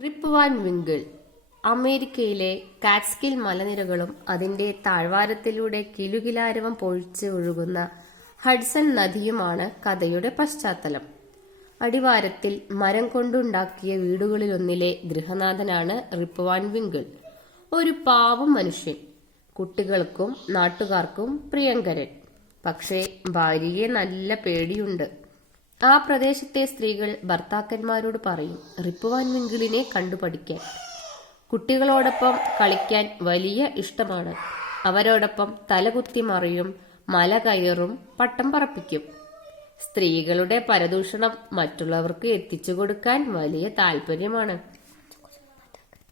Rip Van വിങ്കിൾ. അമേരിക്കയിലെ കാറ്റ്സ്കിൽ മലനിരകളും അതിന്റെ താഴ്വാരത്തിലൂടെ കിലുകിലാരവം പൊഴിച്ച് ഒഴുകുന്ന ഹഡ്സൺ നദിയുമാണ് കഥയുടെ പശ്ചാത്തലം. അടിവാരത്തിൽ മരം കൊണ്ടുണ്ടാക്കിയ വീടുകളിലൊന്നിലെ ഗൃഹനാഥനാണ് റിപ്പ് വാൻ വിങ്കിൾ. ഒരു പാവം മനുഷ്യൻ, കുട്ടികൾക്കും നാട്ടുകാർക്കും പ്രിയങ്കരൻ. പക്ഷേ ഭാര്യയെ നല്ല പേടിയുണ്ട്. ആ പ്രദേശത്തെ സ്ത്രീകൾ ഭർത്താക്കന്മാരോട് പറയും റിപ്പ് വാൻ വിങ്കിളിനെ കണ്ടുപഠിക്കാൻ. കുട്ടികളോടൊപ്പം കളിക്കാൻ വലിയ ഇഷ്ടമാണ്. അവരോടൊപ്പം തലകുത്തി മറിയും, മല കയറും, പട്ടം പറപ്പിക്കും. സ്ത്രീകളുടെ പരദൂഷണം മറ്റുള്ളവർക്ക് എത്തിച്ചു കൊടുക്കാൻ വലിയ താല്പര്യമാണ്.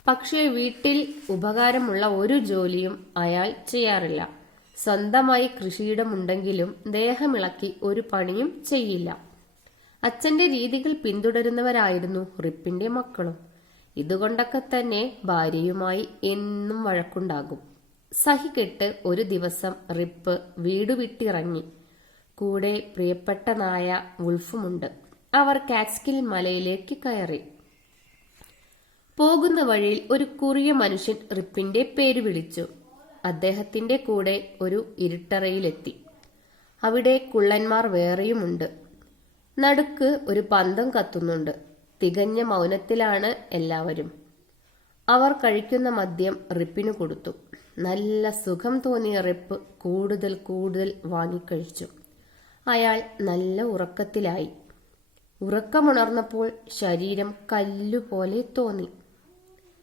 പക്ഷേ വീട്ടിൽ ഉപകാരമുള്ള ഒരു ജോലിയും അയാൾ ചെയ്യാറില്ല. സ്വന്തമായി കൃഷിയിടമുണ്ടെങ്കിലും ദേഹമിളക്കി ഒരു പണിയും ചെയ്യില്ല. അച്ഛന്റെ രീതികൾ പിന്തുടരുന്നവരായിരുന്നു റിപ്പിന്റെ മക്കളും. ഇതുകൊണ്ടൊക്കെ തന്നെ ഭാര്യയുമായി എന്നും വഴക്കുണ്ടാകും. സഹികെട്ട് ഒരു ദിവസം റിപ്പ് വീട് വിട്ടിറങ്ങി. കൂടെ പ്രിയപ്പെട്ട നായ വുൾഫുമുണ്ട്. അവർ കാറ്റ്സ്കിൽ മലയിലേക്ക് കയറി. പോകുന്ന വഴിയിൽ ഒരു കുറിയ മനുഷ്യൻ റിപ്പിന്റെ പേര് വിളിച്ചു. അദ്ദേഹത്തിന്റെ കൂടെ ഒരു ഇരുട്ടറയിലെത്തി. അവിടെ കുള്ളന്മാർ വേറെയുമുണ്ട്. നടുക്ക് ഒരു പന്തം കത്തുന്നുണ്ട്. തികഞ്ഞ മൗനത്തിലാണ് എല്ലാവരും. അവർ കഴിക്കുന്ന മദ്യം റിപ്പിനു കൊടുത്തു. നല്ല സുഖം തോന്നിയ റിപ്പ് കൂടുതൽ കൂടുതൽ വാങ്ങിക്കഴിച്ചു. അയാൾ നല്ല ഉറക്കത്തിലായി. ഉറക്കമുണർന്നപ്പോൾ ശരീരം കല്ലുപോലെ തോന്നി.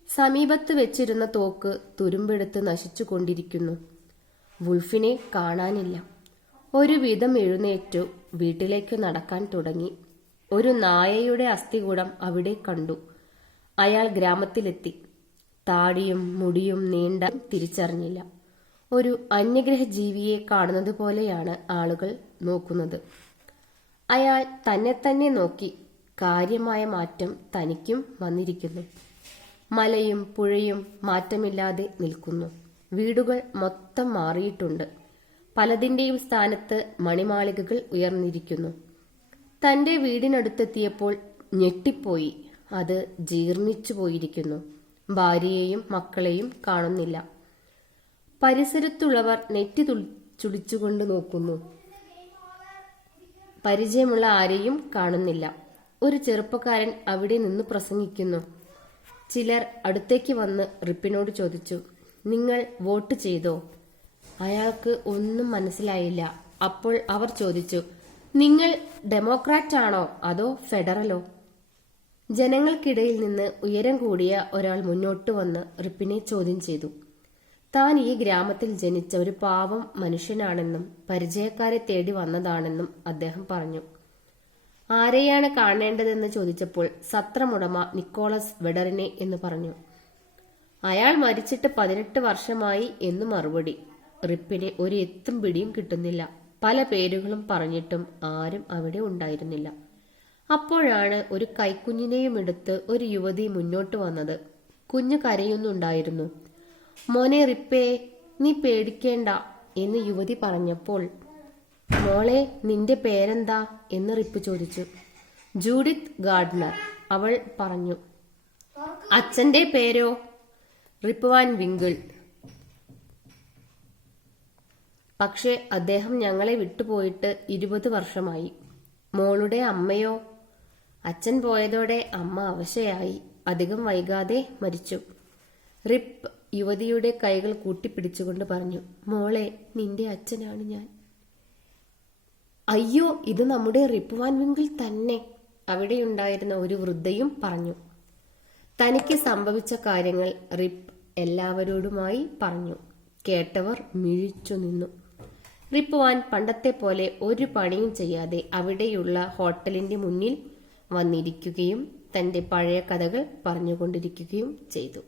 സമീപത്ത് വെച്ചിരുന്ന തോക്ക് തുരുമ്പെടുത്ത് നശിച്ചു കൊണ്ടിരിക്കുന്നു. വുൾഫിനെ കാണാനില്ല. ഒരുവിധം എഴുന്നേറ്റു വീട്ടിലേക്ക് നടക്കാൻ തുടങ്ങി. ഒരു നായയുടെ അസ്ഥികൂടം അവിടെ കണ്ടു. അയാൾ ഗ്രാമത്തിലെത്തി. താടിയും മുടിയും നീണ്ട തിരിച്ചറിഞ്ഞില്ല. ഒരു അന്യഗ്രഹ ജീവിയെ കാണുന്നത് പോലെയാണ് ആളുകൾ നോക്കുന്നത്. അയാൾ തന്നെ നോക്കി. കാര്യമായ മാറ്റം തനിക്കും വന്നിരിക്കുന്നു. മലയും പുഴയും മാറ്റമില്ലാതെ നിൽക്കുന്നു. വീടുകൾ മൊത്തം മാറിയിട്ടുണ്ട്. പലതിന്റെയും സ്ഥാനത്ത് മണിമാളികകൾ ഉയർന്നിരിക്കുന്നു. തന്റെ വീടിനടുത്തെത്തിയപ്പോൾ ഞെട്ടിപ്പോയി. അത് ജീർണിച്ചു പോയിരിക്കുന്നു. ഭാര്യയെയും മക്കളെയും കാണുന്നില്ല. പരിസരത്തുള്ളവർ നെറ്റി ചുളിച്ചുകൊണ്ട് നോക്കുന്നു. പരിചയമുള്ള ആരെയും കാണുന്നില്ല. ഒരു ചെറുപ്പക്കാരൻ അവിടെ നിന്ന് പ്രസംഗിക്കുന്നു. ചിലർ അടുത്തേക്ക് വന്ന് റിപ്പിനോട് ചോദിച്ചു, നിങ്ങൾ വോട്ട് ചെയ്തോ? അയാൾക്ക് ഒന്നും മനസ്സിലായില്ല. അപ്പോൾ അവർ ചോദിച്ചു, നിങ്ങൾ ഡെമോക്രാറ്റ് ആണോ അതോ ഫെഡറലോ? ജനങ്ങൾക്കിടയിൽ നിന്ന് ഉയരം കൂടിയ ഒരാൾ മുന്നോട്ട് വന്ന് റിപ്പിനെ ചോദ്യം ചെയ്തു. താൻ ഈ ഗ്രാമത്തിൽ ജനിച്ച ഒരു പാവം മനുഷ്യനാണെന്നും പരിചയക്കാരെ തേടി വന്നതാണെന്നും അദ്ദേഹം പറഞ്ഞു. ആരെയാണ് കാണേണ്ടതെന്ന് ചോദിച്ചപ്പോൾ സത്രമുടമ നിക്കോളസ് വെഡറിനെ എന്ന് പറഞ്ഞു. അയാൾ മരിച്ചിട്ട് 18 വർഷമായി എന്ന് മറുപടി. റിപ്പിനെ ഒരു എത്തും പിടിയും കിട്ടുന്നില്ല. പല പേരുകളും പറഞ്ഞിട്ടും ആരും അവിടെ ഉണ്ടായിരുന്നില്ല. അപ്പോഴാണ് ഒരു കൈക്കുഞ്ഞിനെയും എടുത്ത് ഒരു യുവതി മുന്നോട്ട് വന്നത്. കുഞ്ഞ് കരയുന്നുണ്ടായിരുന്നു. മോനെ റിപ്പേ, നീ പേടിക്കേണ്ട എന്ന് യുവതി പറഞ്ഞപ്പോൾ, മോളെ നിന്റെ പേരെന്താ എന്ന് റിപ്പ് ചോദിച്ചു. ജൂഡിത്ത് ഗാർഡനർ, അവൾ പറഞ്ഞു. അച്ഛന്റെ പേരോ? Rip Van Winkle. പക്ഷേ അദ്ദേഹം ഞങ്ങളെ വിട്ടുപോയിട്ട് 20 വർഷമായി. മോളുടെ അമ്മയോ? അച്ഛൻ പോയതോടെ അമ്മ അവശയായി. അധികം വൈകാതെ മരിച്ചു. റിപ്പ് യുവതിയുടെ കൈകൾ കൂട്ടിപ്പിടിച്ചുകൊണ്ട് പറഞ്ഞു. മോളെ, നിന്റെ അച്ഛനാണ് ഞാൻ. അയ്യോ, ഇത് നമ്മുടെ റിപ്പ് വാൻ വിങ്കിൾ തന്നെ, അവിടെയുണ്ടായിരുന്ന ഒരു വൃദ്ധയും പറഞ്ഞു. തനിക്ക് സംഭവിച്ച കാര്യങ്ങൾ റിപ്പ് എല്ലാവരോടുമായി പറഞ്ഞു. കേട്ടവർ മിഴിച്ചു നിന്നു. റിപ്പ് വാൻ പണ്ടത്തെ പോലെ ഒരു പണിയും ചെയ്യാതെ അവിടെയുള്ള ഹോട്ടലിന്റെ മുന്നിൽ വന്നിരിക്കുകയും തന്റെ പഴയ കഥകൾ പറഞ്ഞുകൊണ്ടിരിക്കുകയും ചെയ്തു.